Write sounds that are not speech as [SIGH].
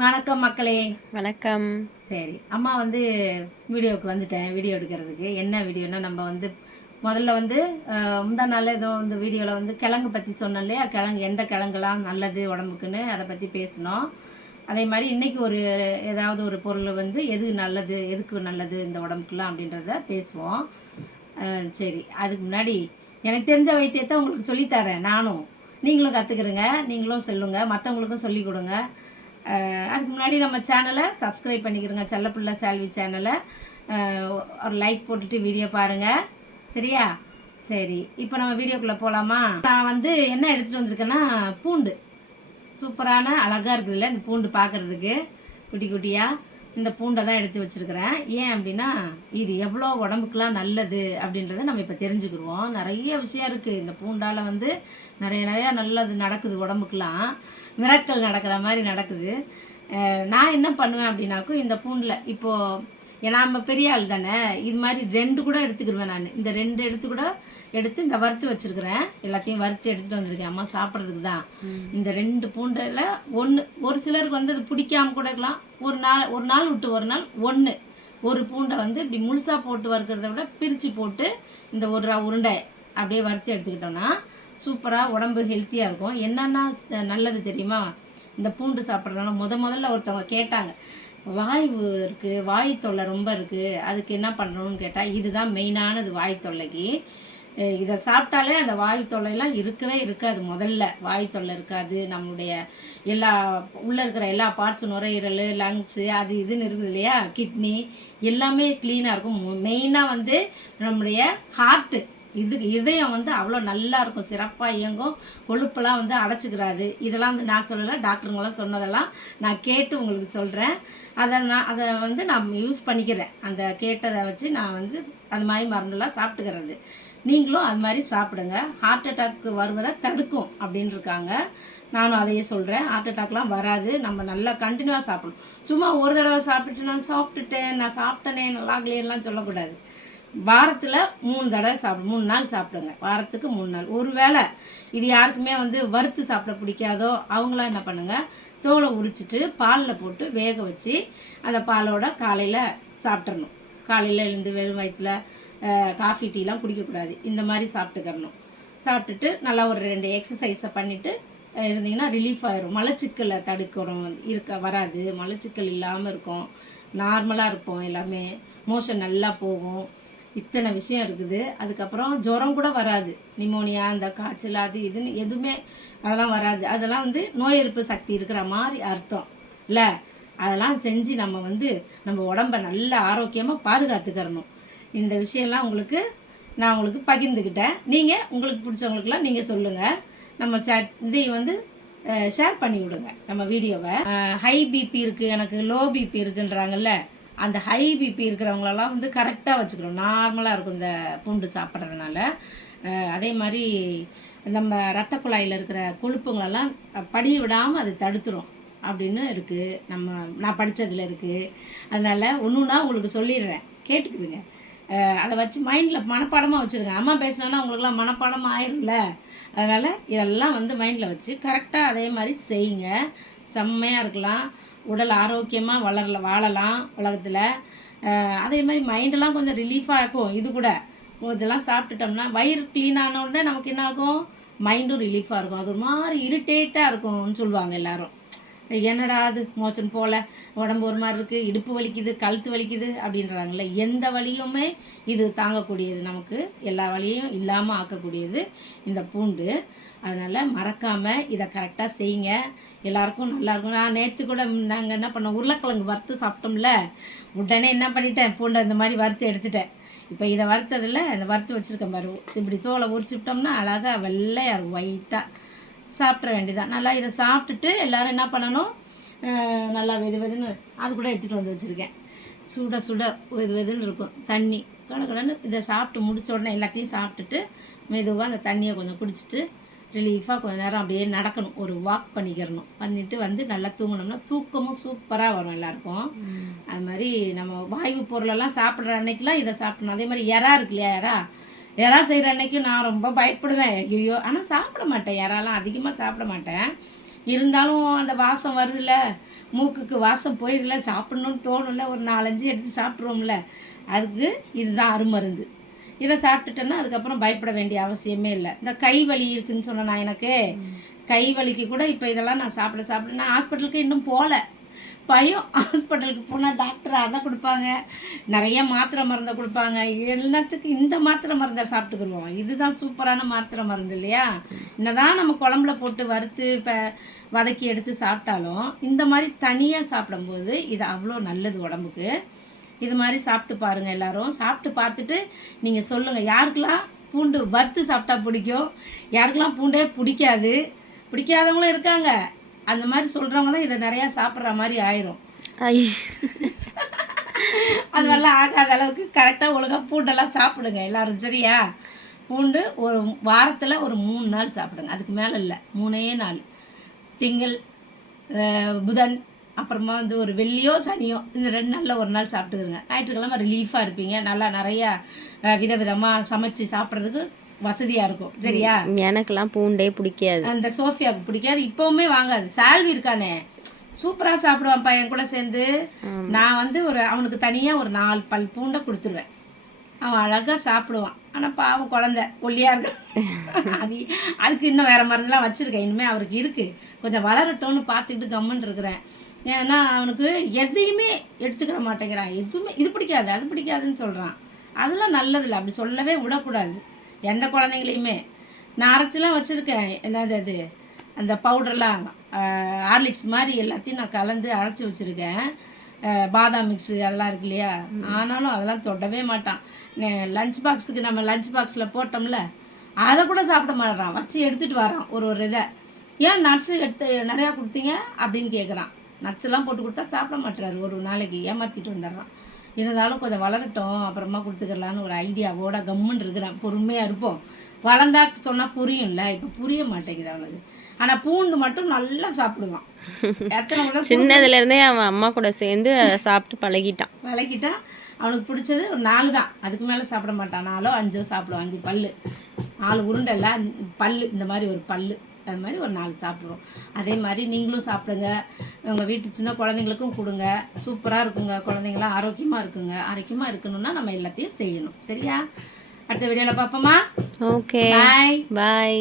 வணக்கம் மக்களே. வணக்கம். சரி அம்மா வந்து வீடியோவுக்கு வந்துட்டேன் வீடியோ எடுக்கிறதுக்கு. என்ன வீடியோனா நம்ம வந்து முதல்ல வந்து முந்தா நாள் ஏதோ இந்த வீடியோவில் வந்து கிழங்கு பற்றி சொன்னோம் இல்லையா? கிழங்கு எந்த கிழங்குலாம் நல்லது உடம்புக்குன்னு அதை பற்றி பேசினோம். அதே மாதிரி இன்றைக்கி ஒரு ஏதாவது ஒரு பொருள் வந்து எது நல்லது எதுக்கு நல்லது இந்த உடம்புக்குலாம் அப்படின்றத பேசுவோம். சரி அதுக்கு முன்னாடி எனக்கு தெரிஞ்ச வைத்தியத்தை உங்களுக்கு சொல்லித்தரேன் நானும். நீங்களும் கற்றுக்குறங்க நீங்களும் சொல்லுங்கள் மற்றவங்களுக்கும் சொல்லிக் கொடுங்க. அதுக்கு முன்னாடி நம்ம சேனலை சப்ஸ்கிரைப் பண்ணிக்கிறோங்க செல்லப்பிள்ளை சேல்வி சேனலை ஒரு லைக் போட்டுட்டு வீடியோ பாருங்கள் சரியா? சரி இப்போ நம்ம வீடியோக்குள்ளே போகலாமா நான் வந்து என்ன எடுத்துகிட்டு வந்திருக்கேன்னா பூண்டு. சூப்பரான அழகாக இருக்குதுல்ல இந்த பூண்டு பார்க்குறதுக்கு குட்டி குட்டியாக இந்த பூண்டை தான் எடுத்து வச்சுருக்கிறேன். ஏன் அப்படின்னா இது எவ்வளோ உடம்புக்குலாம் நல்லது அப்படின்றத நம்ம இப்போ தெரிஞ்சுக்கிடுவோம். நிறைய விஷயம் இருக்குது இந்த பூண்டால் வந்து நிறைய நிறையா நல்லது நடக்குது உடம்புக்குலாம் மிரக்கல் நடக்கிற மாதிரி நடக்குது. நான் என்ன பண்ணுவேன் அப்படின்னாக்கும் இந்த பூண்டில் இப்போது நம்ம பெரிய ஆள் தானே? இது மாதிரி ரெண்டு கூட எடுத்துக்கிடுவேன் நான். இந்த ரெண்டு எடுத்து கூட எடுத்து இந்த வறுத்து வச்சுருக்கிறேன். எல்லாத்தையும் வறுத்து எடுத்துகிட்டு வந்திருக்கேன். அம்மா சாப்பிட்றதுக்கு தான். இந்த ரெண்டு பூண்டில் ஒன்று ஒரு சிலருக்கு வந்து அது பிடிக்காம கூட இருக்கலாம். ஒரு நாள் ஒரு நாள் விட்டு ஒரு நாள் ஒன்று ஒரு பூண்டை வந்து இப்படி முழுசாக போட்டு வறுக்கிறத விட பிரித்து போட்டு இந்த ஒரு உருண்டை அப்படியே வறுத்து எடுத்துக்கிட்டோம்னா சூப்பராக உடம்பு ஹெல்த்தியாக இருக்கும். என்னென்னா நல்லது தெரியுமா? இந்த பூண்டு சாப்பிட்றதுனால முத முதல்ல ஒருத்தவங்க கேட்டாங்க வாய்வு இருக்குது வாய் தொல்லை ரொம்ப இருக்குது அதுக்கு என்ன பண்ணணும்னு கேட்டால் இதுதான் மெயினானது வாய் தொல்லைக்கு. இதை சாப்பிட்டாலே அந்த வாய் தொல்லையெல்லாம் இருக்கவே இருக்காது முதல்ல. வாய் தொல்லை இருக்காது. நம்மளுடைய எல்லா உள்ளே இருக்கிற எல்லா பார்ட்ஸ் நுரையீரல் லங்ஸு அது இதுன்னு இருக்குது இல்லையா? கிட்னி எல்லாமே க்ளீனாக இருக்கும். மெயினாக வந்து நம்முடைய ஹார்ட்டு இது இதயம் வந்து அவ்வளோ நல்லா இருக்கும். சிறப்பாக இயங்கும். கொழுப்பெல்லாம் வந்து அடைச்சிக்கிறாது. இதெல்லாம் வந்து நான் சொல்லலை டாக்டருங்களாம் சொன்னதெல்லாம் நான் கேட்டு உங்களுக்கு சொல்கிறேன் அதை நான் அதை வந்து நான் யூஸ் பண்ணிக்கிறேன். அந்த கேட்டதை வச்சு நான் வந்து அந்த மாதிரி மருந்தெல்லாம் சாப்பிட்டுக்கிறது. நீங்களும் அது மாதிரி சாப்பிடுங்க. ஹார்ட் அட்டாக் வருவதை தடுக்கும் அப்படின்னு இருக்காங்க நானும் அதையே சொல்கிறேன் ஹார்ட் அட்டாக்லாம் வராது. நம்ம நல்லா கண்டினியூவாக சாப்பிடணும். சும்மா ஒரு தடவை சாப்பிட்டுட்டு நான் சாப்பிட்டுட்டேன் நான் சாப்பிட்டேனே நல்லா இல்லையெல்லாம் சொல்லக்கூடாது. வாரத்தில் மூணு தடவை சாப்பிடு மூணு நாள் சாப்பிடுங்க. வாரத்துக்கு மூணு நாள். ஒரு வேளை இது யாருக்குமே வந்து வறுத்து சாப்பிட பிடிக்காதோ அவங்களாம் என்ன பண்ணுங்கள் தோலை உரிச்சிட்டு பாலில் போட்டு வேக வச்சு அந்த பாலோட காலையில் சாப்பிட்றணும் காலையில் எழுந்து வெறும் வயிற்றுல காஃபி டீலாம் குடிக்கக்கூடாது இந்த மாதிரி சாப்பிட்டுக்கணும் சாப்பிட்டுட்டு நல்லா ஒரு ரெண்டு எக்ஸசைஸை பண்ணிவிட்டு இருந்தீங்கன்னா ரிலீஃப் ஆயிரும். மலச்சிக்கலை தடுக்கிறோம் இருக்க வராது. மலச்சிக்கல் இல்லாமல் இருக்கும். நார்மலாக இருப்போம் எல்லாமே. மோஷன் நல்லா போகும். இத்தனை விஷயம் இருக்குது. அதுக்கப்புறம் ஜுரம் கூட வராது. நிமோனியா இந்த காய்ச்சல் அது இதுன்னு எதுவுமே அதெல்லாம் வராது. அதெல்லாம் வந்து நோய் எதிர்ப்பு சக்தி இருக்கிற மாதிரி அர்த்தம். இல்லை? அதெல்லாம் செஞ்சு நம்ம வந்து நம்ம உடம்ப நல்ல ஆரோக்கியமாக பாதுகாத்துக்கிறணும். இந்த விஷயம்லாம் உங்களுக்கு நான் உங்களுக்கு பகிர்ந்துக்கிட்டேன் நீங்கள் உங்களுக்கு பிடிச்சவங்களுக்குலாம் நீங்கள் சொல்லுங்கள் நம்ம chat இதையும் வந்து ஷேர் பண்ணி விடுங்க நம்ம வீடியோவை. ஹை பிபி இருக்குது எனக்கு லோ பிபி இருக்குன்றாங்கல்ல? அந்த ஹை பிபி இருக்கிறவங்களெல்லாம் வந்து கரெக்டாக வச்சுக்கணும். நார்மலாக இருக்கும் இந்த பூண்டு சாப்பிட்றதுனால. அதே மாதிரி நம்ம ரத்த குழாயில் இருக்கிற கொழுப்புங்களெல்லாம் படிய விடாமல் அது தடுத்துரும் அப்படின்னு இருக்குது நம்ம நான் படித்ததில் இருக்குது அதனால் ஒன்றுன்னா உங்களுக்கு சொல்லிடுறேன். கேட்டுக்கிறேங்க அதை வச்சு மைண்டில் மனப்பாடமாக வச்சுருங்க. அம்மா பேசினோன்னா உங்களுக்குலாம் மனப்பாடமாக ஆயிரும்ல. அதனால் இதெல்லாம் வந்து மைண்டில் வச்சு கரெக்டாக அதே மாதிரி செய்யுங்க. செம்மையாக இருக்கலாம். உடல் ஆரோக்கியமாக வளரல வாழலாம் உலகத்தில். அதே மாதிரி மைண்டெல்லாம் கொஞ்சம் ரிலீஃபாக இருக்கும். இது கூட. இதெல்லாம் சாப்பிட்டுட்டோம்னா வயிறு க்ளீன் ஆன உடனே நமக்கு என்ன ஆகும்? மைண்டும் ரிலீஃபாக இருக்கும். அது ஒரு மாதிரி இரிட்டேட்டாக இருக்கும்னு சொல்லுவாங்க எல்லோரும். என்னடா அது? மோச்சன் போல. உடம்பு ஒரு மாதிரி இருக்குது இடுப்பு வலிக்குது கழுத்து வலிக்குது அப்படின்றாங்கல்ல. எந்த வலியுமே இது தாங்கக்கூடியது நமக்கு. எல்லா வலியும் இல்லாமல் ஆக்கக்கூடியது இந்த பூண்டு. அதனால் மறக்காமல் இதை கரெக்டாக செய்யுங்க. எல்லாருக்கும் நல்லாயிருக்கும் நான் நேற்று கூட நாங்கள் என்ன பண்ணோம்? உருளைக்கிழங்கு வறுத்து சாப்பிட்டோம்ல. உடனே என்ன பண்ணிட்டேன்? பூண்டை இந்த மாதிரி வறுத்து எடுத்துட்டேன். இப்போ இதை வறுத்ததில் இந்த வறுத்து வச்சுருக்கேன் பாரு. இப்படி தோலை உரிச்சுட்டோம்னா அழகாக வெள்ளையாக ஒயிட்டாக சாப்பிட்ற வேண்டியதான் நல்லா இதை சாப்பிட்டுட்டு எல்லாரும் என்ன பண்ணணும்? நல்லா வெது வெதுன்னு அது கூட எடுத்துகிட்டு வந்து வச்சுருக்கேன். சுட சுட வெது வெதுன்னு இருக்கும். தண்ணி. கடகடன்னு இதை சாப்பிட்டு முடிச்ச உடனே எல்லாத்தையும் சாப்பிட்டுட்டு மெதுவாக அந்த தண்ணியை கொஞ்சம் குடிச்சிட்டு ரிலீஃபாக கொஞ்ச நேரம் அப்படியே நடக்கணும். ஒரு வாக் பண்ணிக்கிறணும். பண்ணிட்டு வந்து நல்லா தூங்கினோம்னா தூக்கமும் சூப்பராக வரும் எல்லாருக்கும். அது மாதிரி நம்ம வாய்வு பொருளெல்லாம் சாப்பிட்ற அன்னைக்கெலாம் இதை சாப்பிடணும். அதே மாதிரி எறா இருக்கு இல்லையா எறா. எறா செய்கிற அன்னைக்கு நான் ரொம்ப பயப்படுவேன். ஐயோ ஆனால் சாப்பிட மாட்டேன். எறாலாம் அதிகமாக சாப்பிட மாட்டேன். இருந்தாலும் அந்த வாசம் வருதுல்ல. மூக்குக்கு வாசம் போயிடல சாப்பிடணும்னு தோணும்ல. ஒரு நாலஞ்சு எடுத்து சாப்பிட்ருவோம்ல அதுக்கு இதுதான் அருமருந்து. இதை சாப்பிட்டுட்டேன்னா அதுக்கப்புறம் பயப்பட வேண்டிய அவசியமே இல்லை. இந்த கை வலி இருக்குன்னு சொன்னேன் நான் எனக்கு? கை வலிக்கு கூட இப்போ இதெல்லாம் நான் சாப்பிட சாப்பிட நான் ஹாஸ்பிட்டலுக்கு இன்னும் போகல பயம். ஹாஸ்பிட்டலுக்கு போனால் டாக்டர் அதை கொடுப்பாங்க. நிறைய மாத்திரை மருந்தை கொடுப்பாங்க. எல்லாத்துக்கும் இந்த மாத்திரை மருந்தை சாப்பிட்டுக்கிடுவோம். இதுதான் சூப்பரான மாத்திரை மருந்து இல்லையா? என்னதான் நம்ம குழம்புல போட்டு வறுத்து இப்போ வதக்கி எடுத்து சாப்பிட்டாலும் இந்த மாதிரி தனியாக சாப்பிடும்போது இது அவ்வளோ நல்லது உடம்புக்கு. இது மாதிரி சாப்பிட்டு பாருங்கள் எல்லாரும். சாப்பிட்டு பார்த்துட்டு நீங்கள் சொல்லுங்கள் யாருக்கெல்லாம் பூண்டு வறுத்து சாப்பிட்டா பிடிக்கும்? யாருக்கெல்லாம் பூண்டே பிடிக்காது? பிடிக்காதவங்களும் இருக்காங்க. அந்த மாதிரி சொல்கிறவங்க தான் இதை நிறையா சாப்பிட்ற மாதிரி ஆயிரும். ஐ. [LAUGHS] அது மாதிரிலாம் ஆகாத அளவுக்கு கரெக்டாக ஒழுங்காக பூண்டெல்லாம் சாப்பிடுங்க எல்லாரும் சரியா? பூண்டு ஒரு வாரத்தில் ஒரு மூணு நாள் சாப்பிடுங்க. அதுக்கு மேலே இல்லை மூணே நாள். திங்கள் புதன் அப்புறமா வந்து ஒரு வெள்ளியோ சனியோ இந்த ரெண்டு நாளில் ஒரு நாள் சாப்பிட்டுக்கிறங்க ஞாயிற்றுக்கிழமை ரிலீஃபாக இருப்பீங்க. நல்லா நிறையா விதவிதமாக சமைச்சு சாப்பிட்றதுக்கு வசதியாக இருக்கும். சரியா? எனக்கெல்லாம் பூண்டே பிடிக்காது. அந்த சோஃபியாவுக்கு பிடிக்காது. இப்போவுமே வாங்காது. சால்வி இருக்கானே. சூப்பராக சாப்பிடுவான் பையன் கூட சேர்ந்து. நான் வந்து ஒரு அவனுக்கு தனியாக ஒரு நாலு பல் பூண்டை கொடுத்துருவேன். அவன் அழகாக சாப்பிடுவான். ஆனால் பாவம் குழந்த. ஒல்லியாக இருக்கு. [LAUGHS] அது அதுக்கு இன்னும் வேறு மருந்துலாம் வச்சுருக்கேன். இனிமேல் அவருக்கு இருக்குது கொஞ்சம் வளரட்டும்னு பார்த்துக்கிட்டு கம்முன்னு இருக்கிறேன். ஏன்னா அவனுக்கு எதையுமே எடுத்துக்கிற மாட்டேங்கிறான். எதுவுமே இது பிடிக்காது அது பிடிக்காதுன்னு சொல்கிறான் அதெல்லாம் நல்லதில்லை. அப்படி சொல்லவே விடக்கூடாது. எந்த குழந்தைங்களையுமே. நான் அரைச்சிலாம் வச்சுருக்கேன். என்னது அது? அந்த பவுடர்லாம் ஹார்லிக்ஸ் மாதிரி எல்லாத்தையும் நான் கலந்து அரைச்சி வச்சுருக்கேன். பாதாம் மிக்ஸு எல்லாம் இருக்கு இல்லையா? ஆனாலும் அதெல்லாம் தொடவே மாட்டான். லஞ்ச் பாக்ஸுக்கு நம்ம லஞ்ச் பாக்ஸில் போட்டோம்ல அதை கூட சாப்பிட மாட்டான் வச்சு எடுத்துகிட்டு வரான் ஒரு ஒரு இதை. ஏன் நட்ஸு எடுத்து நிறையா கொடுத்தீங்க அப்படின்னு கேட்குறான் நட்ஸ்லாம் போட்டு கொடுத்தா சாப்பிட மாட்டுறாரு. ஒரு நாளைக்கு ஏமாற்றிட்டு வந்துடுறான். இருந்தாலும் கொஞ்சம் வளரட்டும் அப்புறமா கொடுத்துக்கலான்னு ஒரு ஐடியாவோட கம்முன்னு இருக்கிறேன். பொறுமையாக இருப்போம். வளர்ந்தா சொன்னால் புரியும்ல இப்போ புரிய மாட்டேங்குது அவனுக்கு. ஆனால் பூண்டு மட்டும் நல்லா சாப்பிடுவான். எத்தனை கூட சின்னதுல இருந்தே அவன் அம்மா கூட சேர்ந்து சாப்பிட்டு பழகிட்டான். விளக்கிட்டா அவனுக்கு பிடிச்சது ஒரு நாலு தான். அதுக்கு மேலே சாப்பிட மாட்டான். நாலோ அஞ்சோ சாப்பிடுவான். அஞ்சு பல்லு. நாலு உருண்டை பல்லு. இந்த மாதிரி ஒரு பல்லு. அது மாதிரி ஒரு நாலு சாப்பிடுவோம் அதே மாதிரி நீங்களும் சாப்பிடுங்க. உங்கள் வீட்டு சின்ன குழந்தைங்களுக்கும் கொடுங்க. சூப்பராக இருக்குங்க. குழந்தைங்களாம் ஆரோக்கியமாக இருக்குங்க. ஆரோக்கியமாக இருக்கணும்னா நம்ம எல்லாத்தையும் செய்யணும். சரியா? அடுத்த வீடியோவில் பார்ப்போமா? ஓகே பாய் பாய்